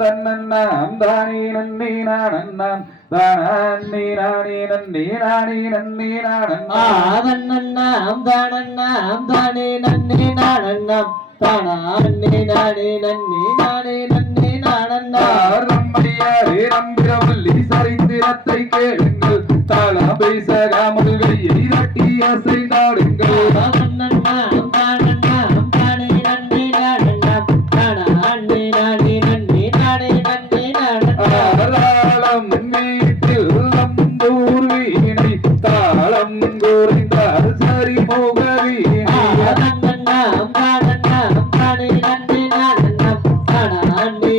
தன்னண்ணாம் தானே நன்னே நானண்ணாம் தானே நானே நன்னே நானே நன்னே நானண்ணாம் தானண்ணாம் தானே நன்னே நானண்ணாம் தானே நானே நன்னே நானே நன்னே நானண்ணாம் நம்மையாரே நம்பிரவல்லி சரித்திரத்தை கேளுங்கள் தாளம் பேசகாமல் கையை தட்டி அசைந்தாடுங்கள் தானண்ணாம் தானண்ணாம் தானே நன்னே நானண்ணாம் தானே நானே நன்னே நானே நன்னே நானண்ணாம் வீட்டில் நம்பூர் வீணை தாளம் குறைந்தால் சரி மோக வீணை தானண்ணாம் தானண்ணாம் தானே நன்னே நானண்ணாம் தானே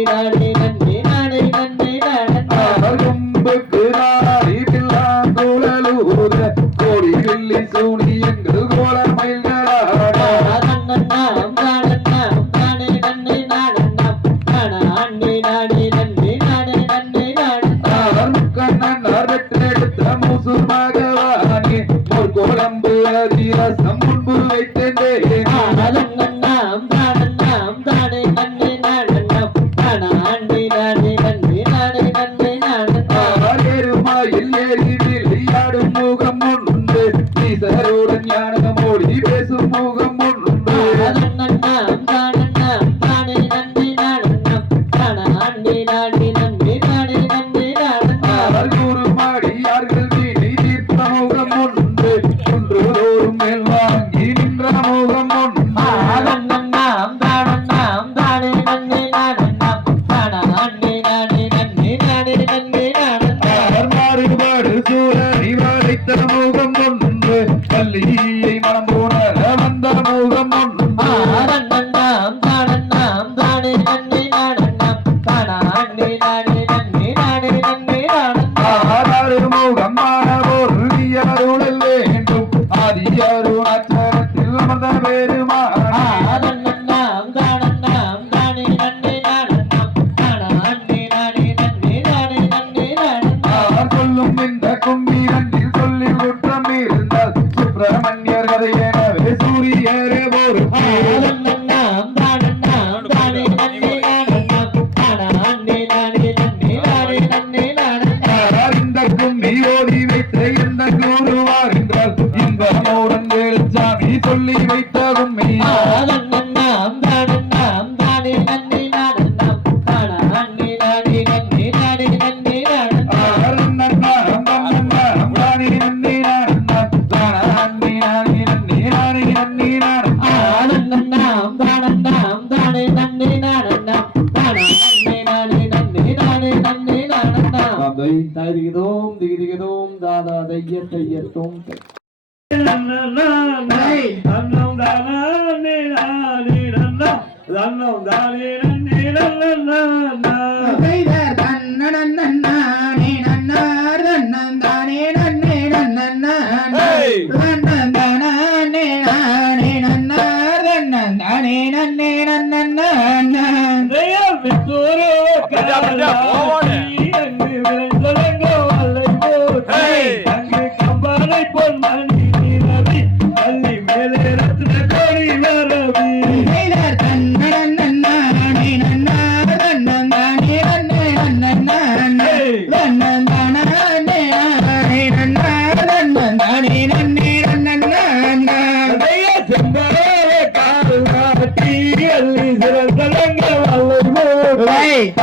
நானே நன்னே நானே நன்னே நானண்ணாம் கும்புக்கு நாடி பில்லாங்குழலூர கோடி வெள்ளி சூனியங்கள் கோல மயில்களாட தானண்ணாம் தானண்ணாம் தானே நன்னே நானண்ணாம் தானே நானே நன்னே நானே நன்னே நானண்ணாம் கண்ணன் வெற்றெடுத்த மூசூர் பகவானே மோர் கோலம்பு அதிரசம் முன்பு வைத்தேன் தானண்ணாம் தானண்ணாம் தானே நன்னே நானண்ணாம் தானே நானே நன்னே நானே நன்னே நானண்ணாம் ஏறுமாயில் ஏறி விளையாடும் முகம் உண்டு ஈசருடன் ஞானமோடி பேசும் முகம் உண்டு தானண்ணாம் தானண்ணாம் தானே நன்னே நானண்ணாம் தானே நானே நன்னே நானே நன்னே நானண்ணாம் குருமாடியார்கள் வீணை தீர்த்த முகம் உண்டு குன்றுதோறும் மேல் வாங்கி நின்ற முகம் உண்டு தானண்ணாம் தானண்ணாம் தானே நன்னே நானண்ணாம் தானே நானே நன்னே நானே நன்னே நானண்ணாம் மாறுபாடு சூழறி வளைத்த முகம் உண்டு பள்ளியை மனம் போன வந்த முகம் உண்டு தானண்ணாம் தானண்ணாம் தானே நன்னே நானண்ணாம் தானே நானே நன்னே நானே நன்னே நானண்ணாம் முகம் மாணவோர் அருளில் வேண்டும் ஆதி அருணாச்சலத்தில் அமர்ந்த பெருமான் தானண்ணாம் தானண்ணாம் தானே நன்னே நானண்ணாம் தானே நானே நன்னே நானே நன்னே நானண்ணாம் சொல்லும் இந்த கும்பிரண்டில் சொல்லி குற்றம் இருந்தால் சுப்பிரமணியர் கதை எனவே சூரியரே ஒரு தானண்ணாம் தானண்ணாம் தானே நன்னே நானண்ணாம் தானே நானே நன்னே நானே நன்னே நானண்ணாம் இந்த கும்பி ஓடி வைத்த எந்த கூறுவார் என்றால் இந்த மோடன் வேலுச்சாமி சொல்லி வைத்த உண்மை தானண்ணாம் தானண்ணாம் தானே நன்னே நானண்ணாம் தானே நானே நன்னே நானே நன்னே நானண்ணாம் தானண்ணாம் தானண்ணாம் தானே நன்னே நானண்ணாம் தானே நானே நன்னே நானே நன்னே நானண்ணாம் தைரிகதோம் திகிதிகதோம் தாதா தைய தையத்தோம்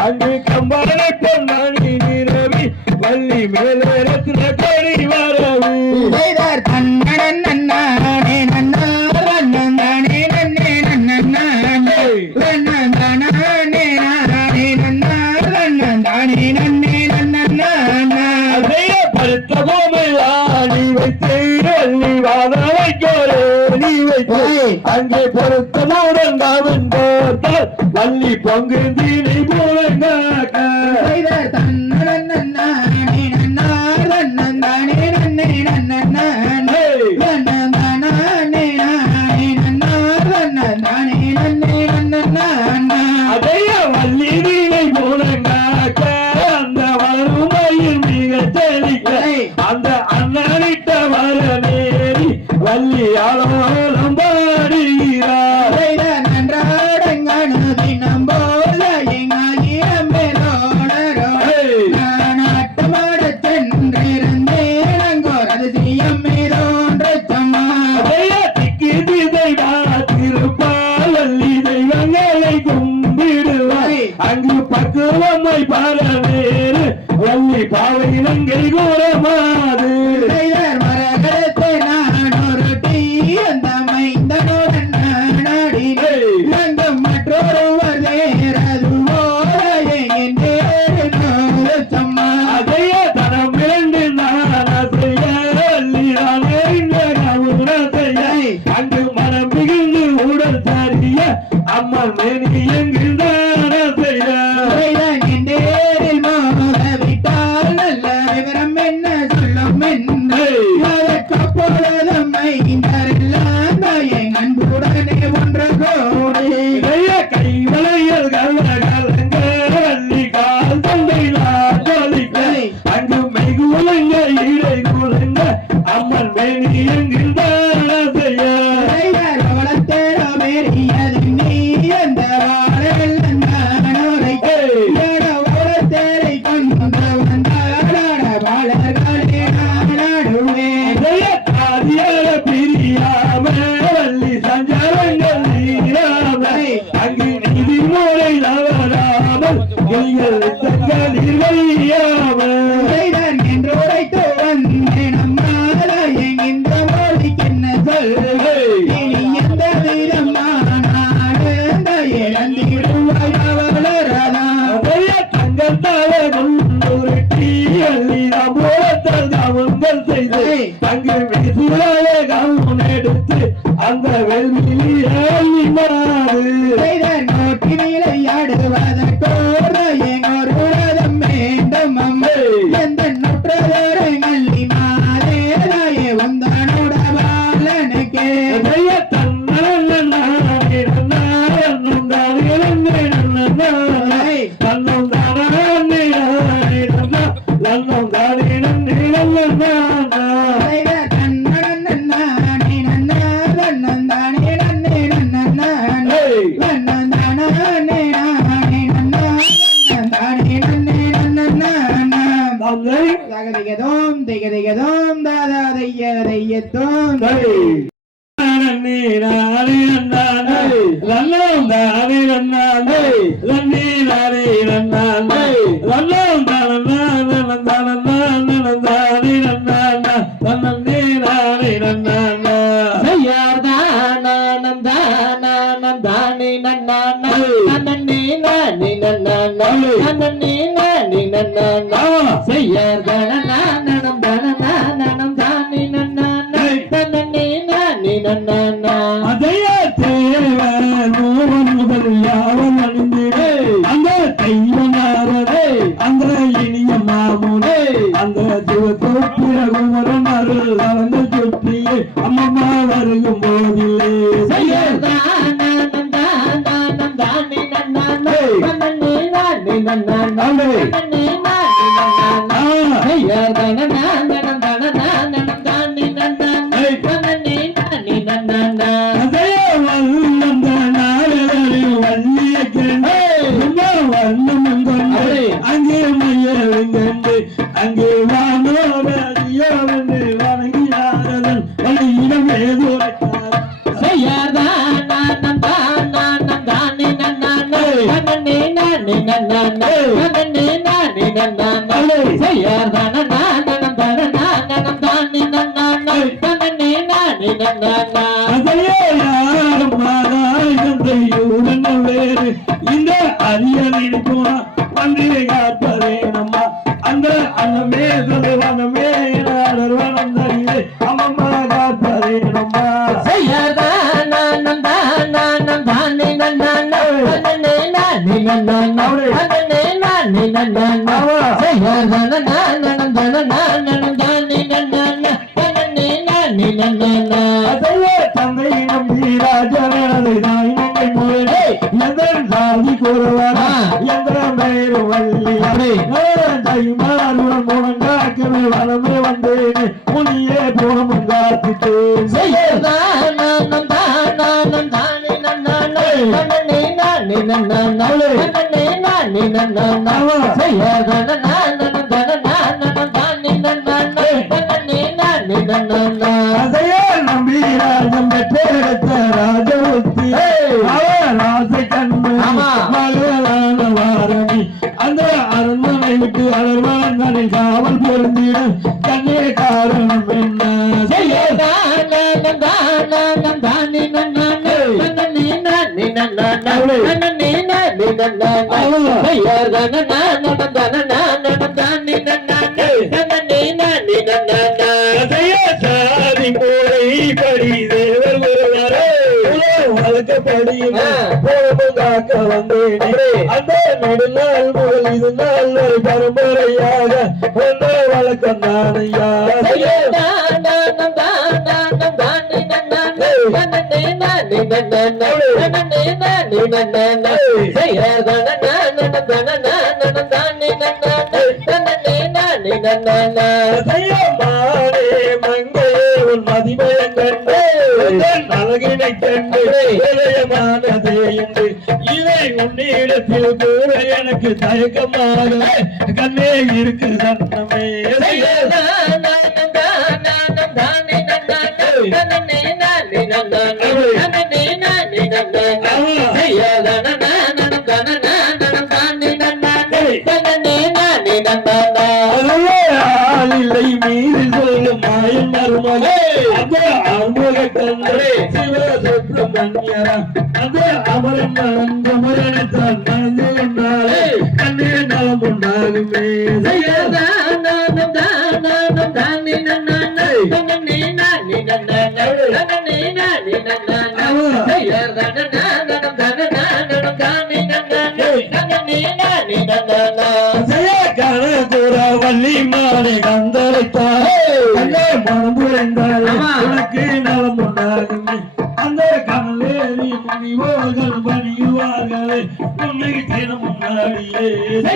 அங்கு கம்பனை பொன்னாணி நிரவி வள்ளி மேலே ரத்ன கொடி வரவி பருத்த பூமியில் ஆடி வைத்து வள்ளி வாதவை கோரே நீ வைத்து அங்கே பொருத்தமுடன் காவன் போர்த்தால் வள்ளி பொங்கு தீனி பூரங்காக்க அதைய வள்ளி நீனை பூரங்காக்க அந்த வறுமையில் மிக தெளிக்க அந்த அண்ணனிட்ட வரநேரி வள்ளி ஆலோலம் பாடுகிறார் நன்றாடங்கானு தினம் போல எங்காயிரம் பேர் பக்குவமை பாரவேறு வள்ளி பாவை இலங்கை கூறமாது மரகடத்தை நான் ஒரு டீ அந்த மைந்தனுடன் நாடி எங்கும் மற்றொருவர் நேரது சம்மா அதைய தரம் வேண்டு நான் செய்ய வள்ளிதானே அங்கு மனம் மிகுந்து உடல் சாரிய அம்மன் மேனி எங்கிருந்தான செய்ய நேரில் மோதவிட்டால் நல்ல விவரம் என்ன சொல்லும் என்று அதற்கப்பொழுதும் மைந்தரெல்லாம் என் அன்புடனே ஒன்று கோடி இதைய கைவளையல் கலகலங்க வள்ளி கால் தந்தை நாளிக்க அங்கு மெய்குலங்க இடை குலங்க அம்மன் மேனி எங்கிருந்தான செய்ய பிரியாம வள்ளி சஞ்சாரங்கள் நீராம அங்கு நீதி முறை தவறாமல் எங்கள் தங்களில் வையாமல் என்று உரைத்து வந்தேன் அம்மால என்கின்ற மொழிக்கு என்ன சொல்வே இனி எந்த விதமானாடு இழந்திடுவாய் அவளரதான் தங்கத்தால கொண்டுருட்டி அள்ளிதான் போலத்தால் கவங்கள் செய்து அங்கு விசுவாய கவனம் எடுத்து அந்த வெள்ளியில் அள்ளி மாறு நோக்கி விளையாடுவதற்கோடு எங்கோர் உலகம் வேண்டும் அம்மே எந்த நொற்றதரங்கள்ளி மாறே வந்தானோட பாலனுக்கே திகதிகதோம் தாதா தைய தையத்தோம் அம்மா வருகும் போதில்லை அங்கே மையங்கண்டு அங்கே வானோடு வணங்கினாரதன் வழியிடம் ஏதோ வேறு இந்த அரியணை போனா வந்திரை காப்பதே நம்மா அந்த அன்னமே சொல்லுவானமே வனம் தரியே அம்மம்மா காப்பதே நம்மா தந்தை நம்பி ராஜனை தாய் முறை எதன் சாதி கூறுவாரா எந்திர மேரு வள்ளி தைமாருடன் முழங்காக்கவே வளமே வந்தேன் முனியே போனமும் காத்துட்டேன் அதையே நம்பி ராஜம் பெற்றெடுத்த ராஜவத்தி அவன் ஆசை கண்ணு மலையான வாரணி சாதி போரை படி தேவர் வளர்க்கப்படியுமே காக்க வந்தேனே அந்த நெடுநாள் முதல் இது நாள் வரை பரம்பரையாக ஒன்றே வழக்கம் தானையா மதிமயங்கண்டு அழகினை கண்டு இளையமானதே என்று இதை உன்னிடத்தில் கூற எனக்கு தயக்கமாக கண்ணே இருக்கு சன்னமே ஆளில்லை மீறி சொல்லும் மாயம் மருமலே அந்த அமுக கண்ணே சிவசுப்ரமணியரா அந்த அமரன் அமரனத்தான் மனது கொண்டாலே கண்ணே நலம் உண்டாகுமே வள்ளி மாலை கந்தரைத்தாரே மனம் புரிந்தாரே உனக்கு நலம் உண்டாகுமே அந்த கமலேறி முனிவோர்கள் பணியுவார்களே உன்னை தினம் முன்னாடியே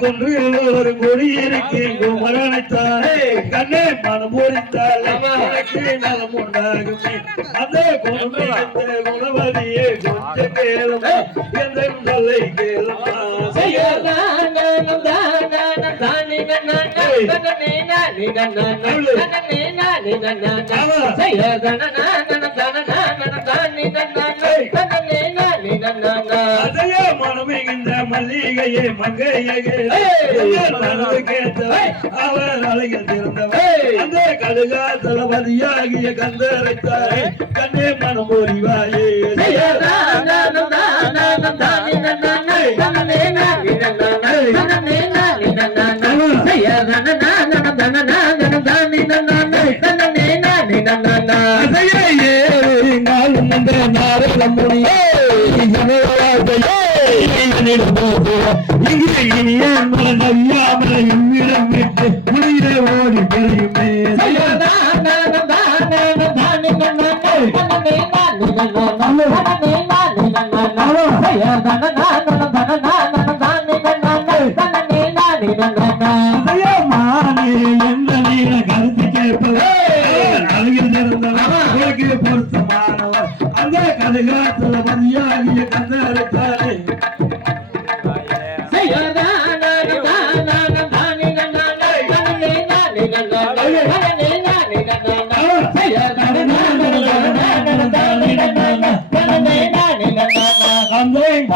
கொன்று ஒரு கொடியிருக்கே குமரனைத்தாரே கண்ணே மனம் போரித்தாலே எனக்கு நலம் உண்டாகுமே அந்த குணவதியே கொஞ்ச கேளமா எந்த சொல்லை கேளமா அதையே மனமிகின்ற மல்லிகையே மங்கையே கேட்டவை அவர் அழகில் திறந்தவை அந்த கடுகா தளபதியாகிய கந்தரைத்தாரே கண்ணே மனம் ஓரிவாயே ஓடி பெரியுமே எந்த நீர கருத்து கேட்பது அழகில் சிறந்தவருக்கு பொருத்தமானவர் அந்த கடுகாத்துல பதியாகிய கந்தரைத்தாரே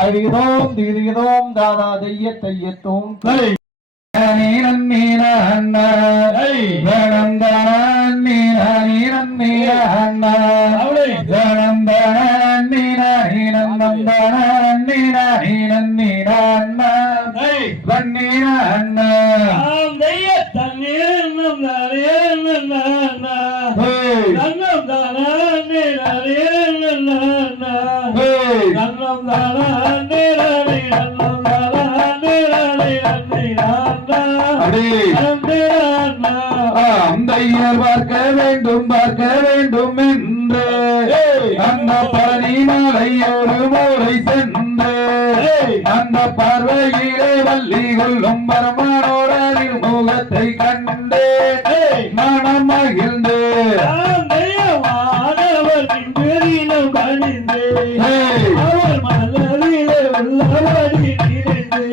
அறிதோம் திரிதோம் தாதா தையத்தோம் கலை நீரன் நீர அண்ணா வேணந்தான் நீர நீரன் நீர அண்ணா வேணந்தான் நீர நீரன் நந்தான் நீர நீரன் நீர அண்ணா வண்ணீர அண்ணா தண்ணீர் பார்க்க வேண்டும் என்று அந்த பழனி மலையோடு மூளை சென்று அந்த பார்வையிலே வள்ளி கொள்ளும் பரமானோரின் முகத்தை கண்டு மனம் மகிழ்ந்து அவர் மலரிலே உள்ளபடி நிறைந்து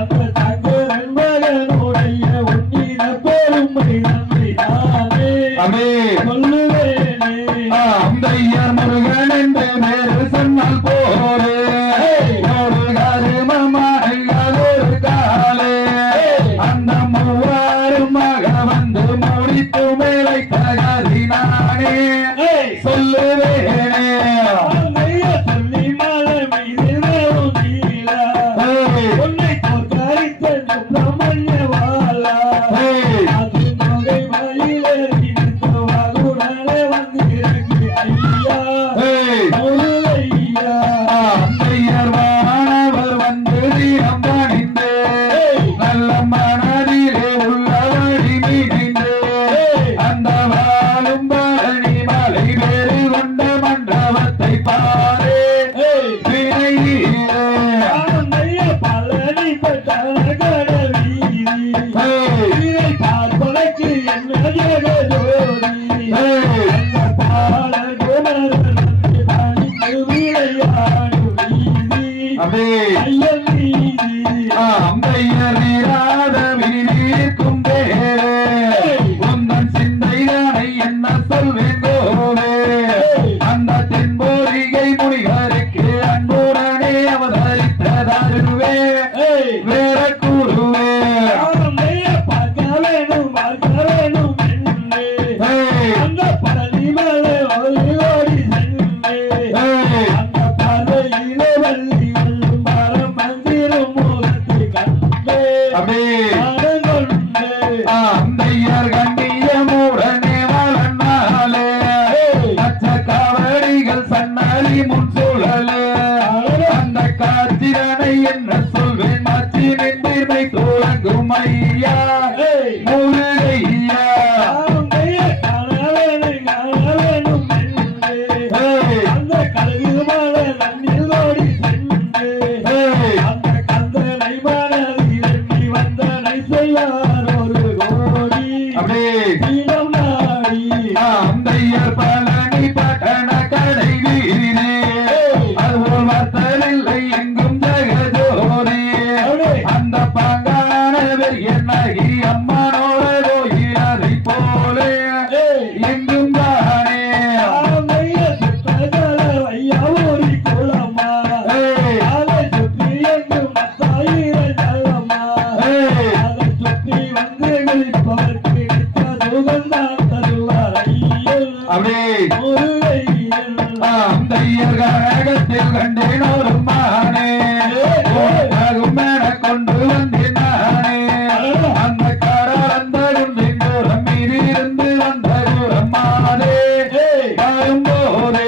அந்த தங்கரன் மகனுடைய உன்னிட பெருமை நம்பினானே சொல்லுவேனே அந்த முருகன் என்று மேல் சொன்னால் போரே அப்படியே அம்பையர் நீராட விரிக்கும் தேவே உந்தன் சிந்தைதானை என்ன சொல்வேன் கோவே அந்த தென்போரிகை முனிவருக்கு அன்புடனே அவதரித்ததாருவே வேற கூறுவே அம்பையர் கண்ணியமுடனே வளர்ந்தாலே அச்ச காவடிகள் சன்னதி முன் சூழலே அந்த காட்சிதனை என்ன சொல்வேன் மாற்றி நின்றிமை தோழங்கும் ஐயா முருகையா அம்பையர் பழனி பட்டண கடை வீரே அதுபோல் வர்த்தலில்லை எங்கும் ஜெகஜோதி அந்த பாங்கானவர் என்னகி அம்மனோட கோயில் அதை போலே எங்கும் தானே அம்பையர் கழகத்தில் கண்டேன் ஒரு மானே மேல கொண்டு வந்தேன் நானே அந்த காரந்த குன்றின் தூரம் மீறி இருந்து வந்த தூரம் மாதே வரும்போதே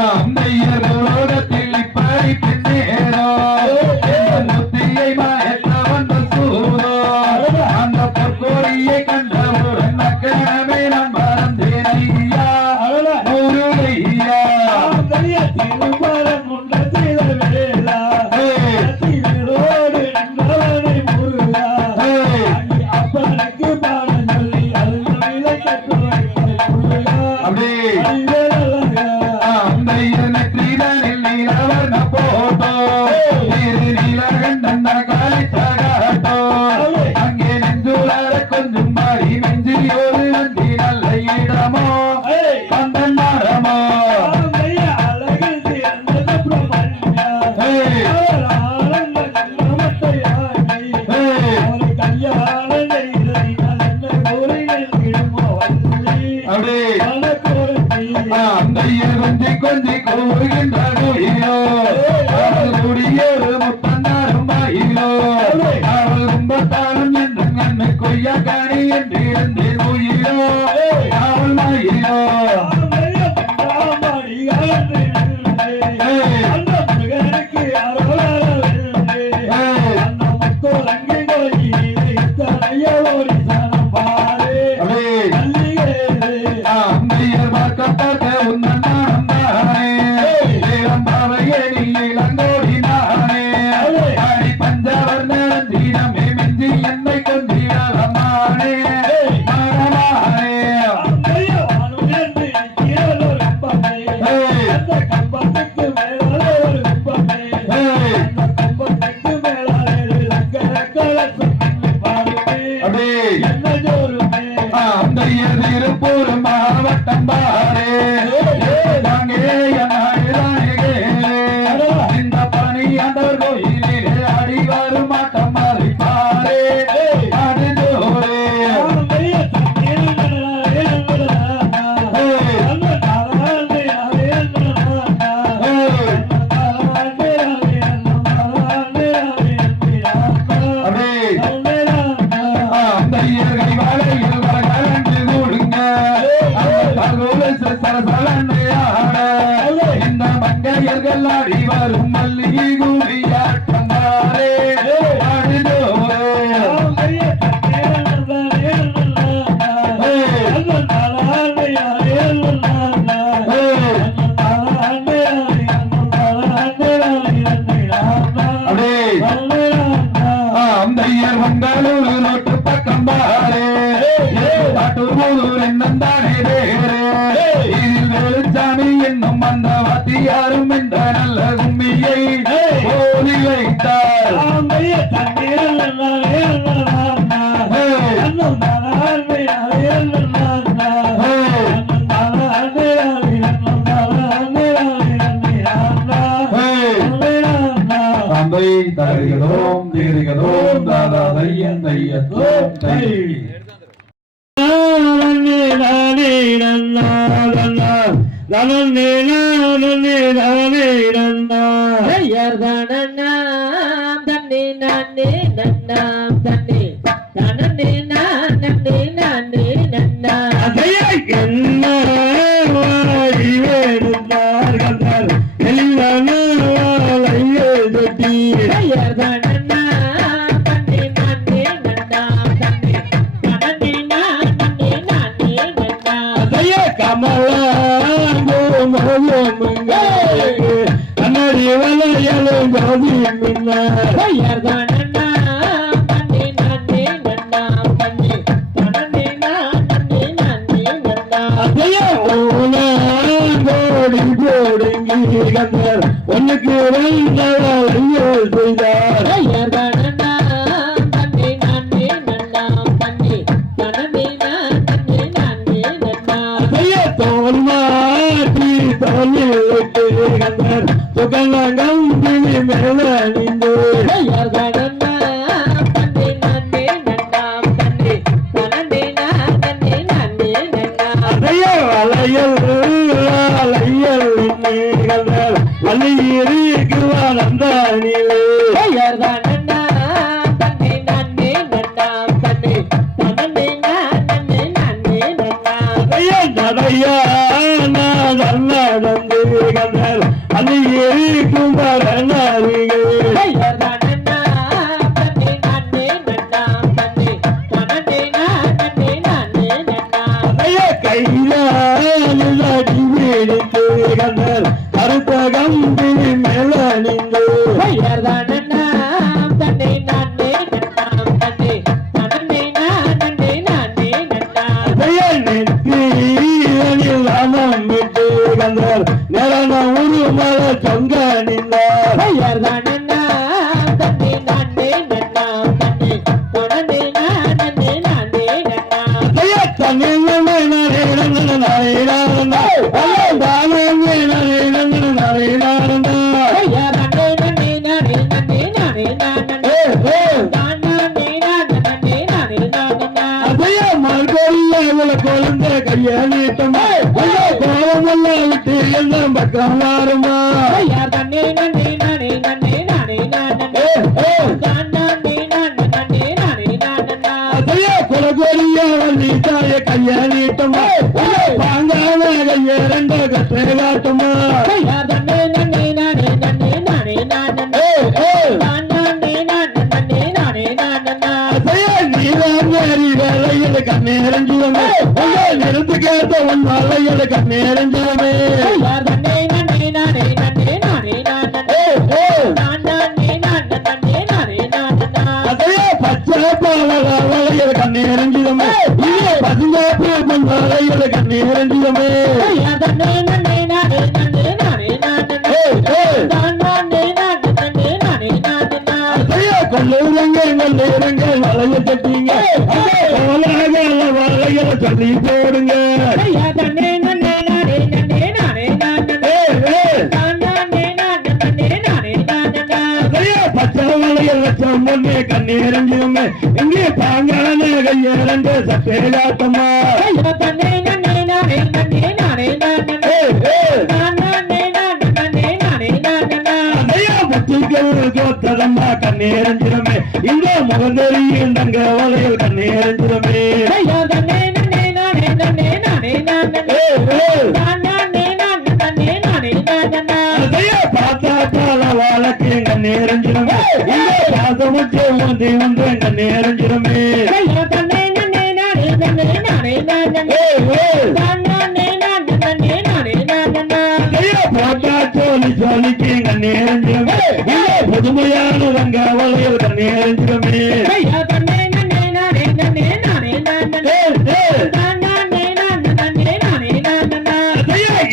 அம்பையர் உலகத்தில் இப்படி பின்னேரோ முத்தியை மயக்க வந்த சூரோ அந்த பொற்கோடியை கண்டவுடன் நக்கணமே நான் மறந்தேன் ஐயா முருகையா நெற்றிதனில் நீலவர்ண போட்டோ நீலகண்டன் காலித்தகாட்டோ அங்கே நெஞ்சுளார கொஞ்சம் மாறி நெஞ்சியோடு நந்தி நல்ல இடமோ அந்த மரமோ அம்பையர் கொஞ்சி கொஞ்சி கூறுகின்ற குயிலோ அவள் குடியேறு முத்தந்தாரும் பாயிலோ அவள் கும்பத்தாலும் என்று கண்ணு கொய்யா காணி என்று இருந்தேன் உயிரோ அவள் மயிலோ அம்பையர் பார்க்க பார்க்க உந்தன் நாணம் தானே பாவையே நீ இளங்கோடி நானே அடி பஞ்சவர்ண தீனமே மிஞ்சி என்னை கொண்டிடமானே மரமானே அம்பையர் திருப்பூர் மாவட்டம் பாரே இந்த பணி ஆண்டவர் கோயிலிலே அடி வரும் மாட்டம் மறைப்பாரே அடுதோரே அம்பையர் கைவாளையில் கலந்து கூடுங்க இந்த மங்கையர்கள் ஆடி வரும் மல்லிகை கூடியாட்டம் பாரே அடுதோரே அப்படியே தந்தை தரிகதோம் தீரிகதோம் தாதா தையன் தையத்தோம் தை கண்ணாடி வலையலும் கோதி ஒன்னுக்கு செய்தார் தோல் மாற்றி தோல் சுகலங்கம் மேல நின்று கையாளிட்டமா பாங்கான கையரண்ட கட்டேகாட்டமா கண்ணேரஞ்சுவமே நிறுத்து கேட்ட உன் மலையில கண்ணேரஞ்சுவமே பச்சை பாவலையில கண்ணேரஞ்சுவமே பசுங்காப்பு மலையில கண்ணேரஞ்சுவமே கொள்ளூரங்க வளைய தட்டிங்க வளையல சொல்லி போடுங்க பச்சை வளையல் வச்சோம் முன்னே கண்ணீரஞ்சுமே இங்கே பாங்கான கையரண்டு சட்டேகாட்டமா கோத்தரம்மா கண்ணேரஞ்சிரமே இந்த முகந்தெறியும் தங்க வளையல் கண்ணேரஞ்சிரமே பார்த்தா பால வாழக்கு கண்ணேரஞ்சிரமே இந்த பாசமுச்சு வந்து வந்து கண்ணேரஞ்சிரமே போட்டா சோழி சோழிக்கு கண்ணேரஞ்சிரமே புதுமையான வங்க வளையல் கண்ணேரஞ்சிரமே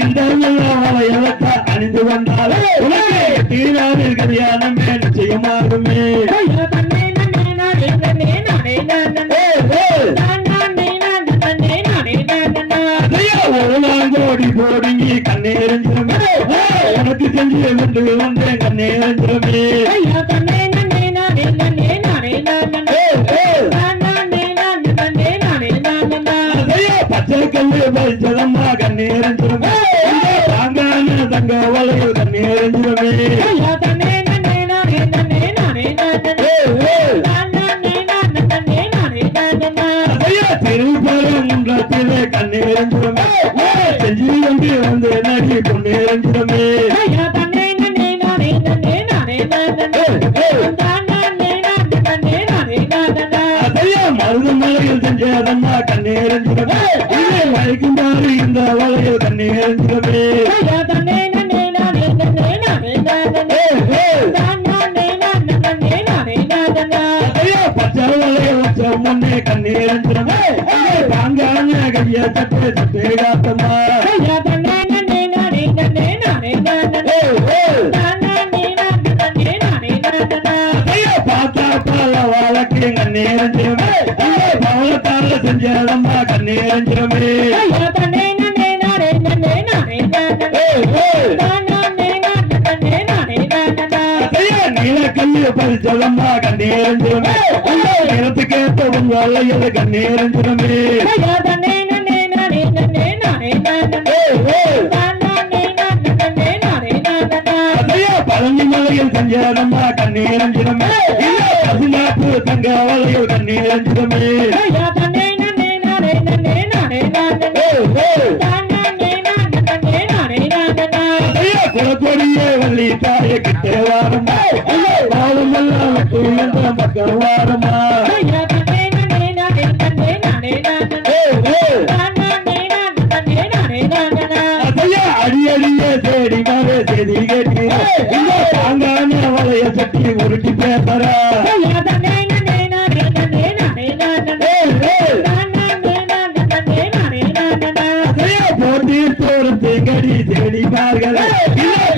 இந்த வளையலத்தை அணிந்து வந்தாலே தீரான கல்யாணமே நிச்சயமாகுமே ஒரு நாள் ஓடி போடுங்கி கண்ணேரஞ்சிரமே எனக்கு செஞ்சு வந்து வந்தேன் கண்ணீரஞ்சுமே ஐயா தன்னே நன்னே நானே நன்னே நானே நானே நானே நானே நானே நானே ஐயா பச்சை கல்லு பறிச்சதம்மா கண்ணீரஞ்சுமே தாங்கான தங்க வளையல் கண்ணீரஞ்சுமே ஐயா தன்னே நன்னே நானே நன்னே நானே நானே திருப்பரங்குன்றத்திலே கண்ணீரஞ்சுமே செஞ்சு கொண்டு வந்து நடி பொன்னீரஞ்சுமே மருதமலையில் செஞ்சதம்மா கண்ணீரஞ்சுமே வைக்குமாறு இந்த வளையல் கண்ணீரஞ்சுமே பச்சை வளையல் வச்ச முன்னே கண்ணீரஞ்சுமே தாங்கான கைய தட்டு தட்டு காத்தம்மா பார்த்தா பால வாழ்க்கை கண்ணீரஞ்சுமே பவளத்தால செஞ்சதம்மா கண்ணீரஞ்சுமே நீலக்கல்லு பறிச்சதம்மா கண்ணீரஞ்சுமே நிறத்துக்கேற்ற உங்க வளையல் கண்ணீரஞ்சுமே பழனி மலையில் செஞ்சதம்மா கண்ணீரஞ்சுமே பசுநாப்பு தங்க வளையல் கண்ணீரஞ்சுமே குளத்தொடியே வள்ளி தாய கிட்டே வாரம்மா வாழுமெல்லாம் துயர்ந்த மக்கள் வாரம்மா அடியடியே தேடி மாறே செய்தி கேட்டீங்க தாங்கான வளைய சட்டி உருட்டி பேசுறா போட்டி தோறும் கடி தேடிப்பார்கள்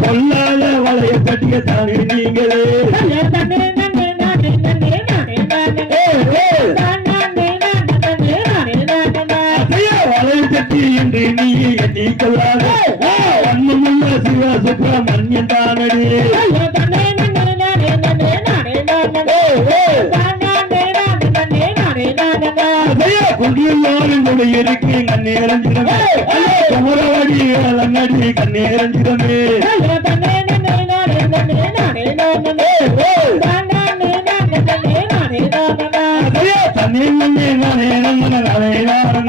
கொல்லாத வளைய சட்டிய தானே நீங்களே வளைய சட்டி என்று நீ எண்ணி கொள்ளாத வண்ணமுள்ள சிவ சுப்பிரமணியன் தானடி குன்றியோரின் கூட இருக்கு கண்ணீரஞ்சிரமே குமரவடி நடி கண்ணீரஞ்சிரமே தண்ணி நன்னே நானே நந்தன நானே நானே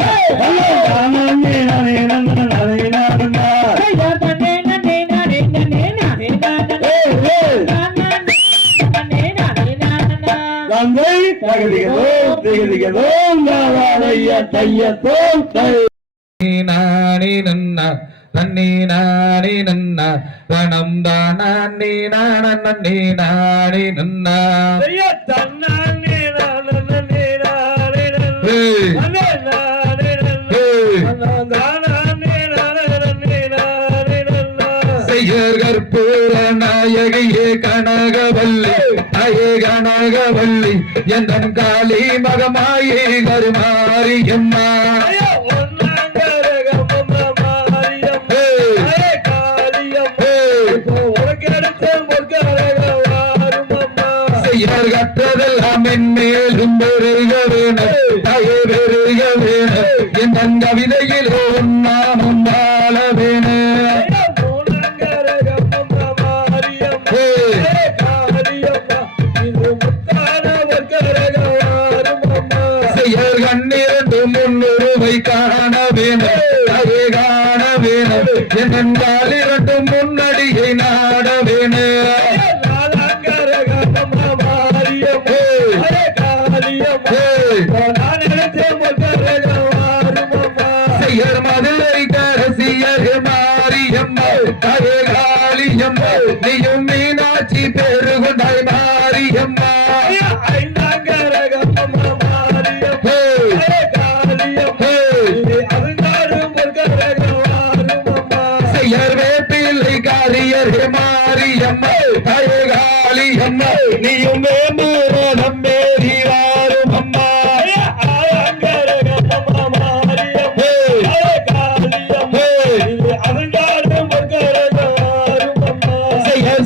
நானே நானே நந்தன நானே நானே தந்தை திகதிகதோ நாராய தையத்தோ நானே நன்னா நன்னே நானே நன்னா ரணம் தானே நானே நானே நன்னா தன்னானே நானே நானே கற்பூர நாயகியே கனகவல்லி அயே கனகவல்லி எந்தன் காளி மகமாயே கருமாரியம்மா கற்றதெல்லாம் மென்மேலும் பெருக வேணும் தயே பெருக வேணும் என் கவிதையிலே நாமும் வாழ வேணும் கண்ணிரண்டு முன்னுருவை காண வேணும் தயே காண வேணும் என் காலிரண்டு முன்னடியை நாட வேணும் மதுரை கரசியர் மாரியம்மா தயே காளியம்மா நீயும் மீனாட்சி பெருகுண்டாய் மாரியம்மா வேப்பிள்ளை காரியர் மாரியம்மா தயே காளியம்மா நீயும் வேம்பூரம் மேரி வாரும் அம்மா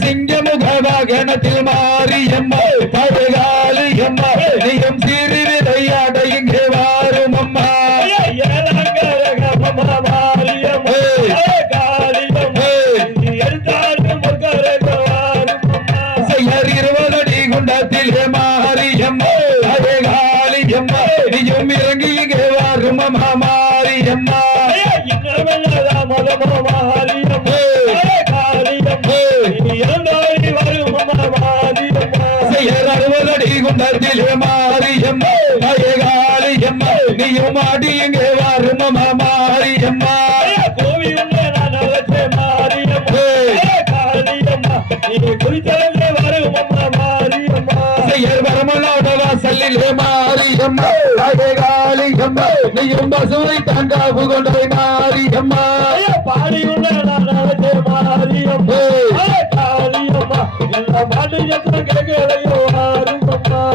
சிங்கமுக கிணத்தில் மாரியம்மா பழகாலி அம்மா நீயும் சிறு விளையாட இங்கே வாரும் அம்மா செய்யர் 20 அடி குண்டத்திலே மாரியம்மா பழகாலி அம்மா நீயும் இறங்கி இங்கே வாரும் அம்மா மாரியம்மா செய்யர் 60 அடி குண்டத்திலே மாரியம்மா பழகாலியம்மா நீயும் ஆடி இங்கே வாரும் அம்மா மாரியம்மா செய்யர் வரமலோட வாசலிலே மாரியம்மா பழகாலியம்மா நீயும் பசுவை தங்காவு கொண்டை மாரியம்மா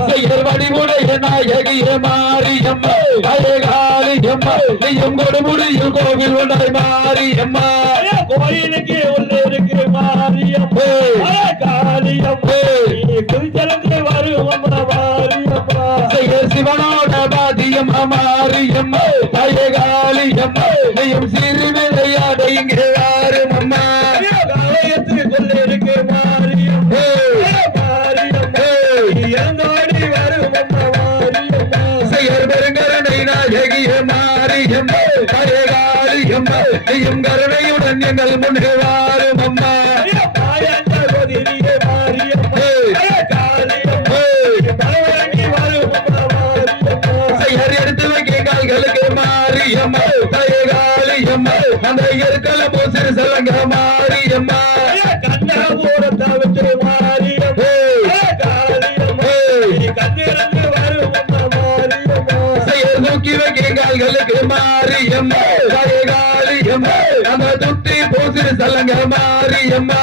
செய்யர் வடிவுடைய நாயகிய மாரியம்மா பழகாலியம்மா நீயும் கொடுமுடியில் கோவில் உண்டாய் மாரியம்மா கோயிலுக்கு உள்ள இருக்கு மாரியம்மா செய்யர் சிவனோட பாதியம்மா மாரியம்மா பழகாலியம்மா நீயும் சிறு விளையாட இங்கே யாரும் அம்மா செய்யர் பெருங்கருணை நாயகிய மாரியம்மா பழகாலியம்மா நீயும் கருணையுடன் எங்கள் முன்னே வாரும் அம்மா செய்யர் எடுத்து வைக்க கால்களுக்கு மாரியம்மா பழகாலியம்மா அந்த இருக்கல போசிறு சலங்க மாரியம்மா செய்யர் தூக்கி வைக்க கால்களுக்கு மாரியம்மா பழகாலியம்மா அந்த துட்டி போசிறு சலங்க மாரியம்மா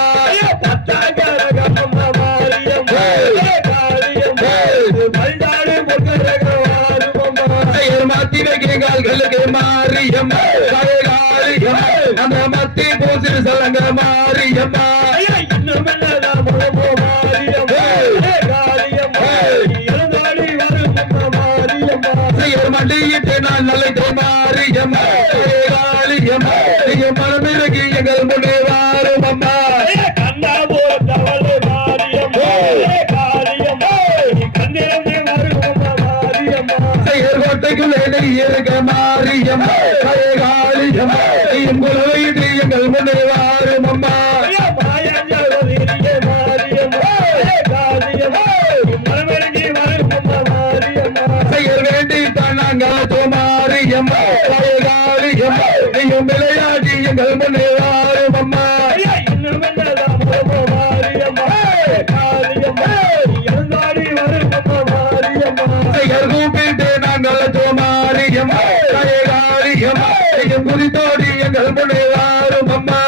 செய்யர் மாத்தி வைக்க கால்களுக்கு மாரியம்மா பழகாலியம்மா அந்த மத்தி போசிறு சலங்க மாரியம்மா செய்யர் மண்டியிட்டு நான் நல்லதை மாரியம்மா பழகாலியம்மா நீயும் மனமிறங்கி எங்கள் முன்னே வாரும் அம்மா செய்யர் கோட்டைக்குள்ளே நீ இருக்க மாரியம்மா பழகாலியம்மா நீயும் குலவையிட்டு எங்கள் முன்னே வாரும் அம்மா செய்யர் வேண்டித்தான் நாங்கள் மாரியம்மா பழகாலியம்மா நீயும் விளையாடி எங்கள் முன்னே வாரும் அம்மா செய்யர் கூப்பிட்டு நாங்கள் மாரியம்மா பழகாலியம்மா நீயும் குறித்தோடி எங்கள் முன்னே வாரும் அம்மா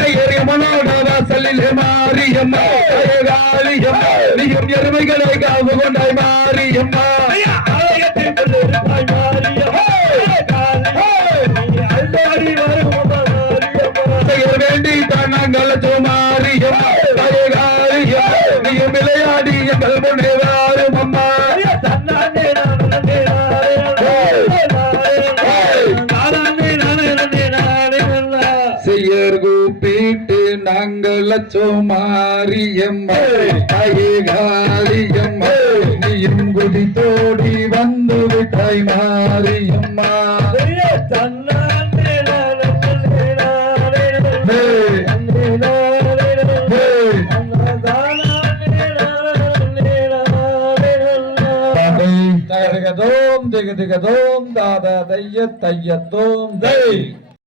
செய்யர் யமனோட வாசலிலே மாரியம்மா பழகாலியம்மா நீயும் எருமைகளை காவு கொண்டாய் மாரியம்மா செய்யர் வேண்டித்தான் நாங்கள் மாரியம்மா பழகாலியம்மா நீயும் விளையாடி எங்கள் முன்னே வாரும் அம்மா செய்யர் கூப்பிட்டு நாங்கள் மாரியம்மா பழகாலியம்மா நீயும் குதித்தோடி வந்து விட்டாய் மாரியம்மா தகதோம் திகதிகதோம் தாத தைய தையத்தோம் தை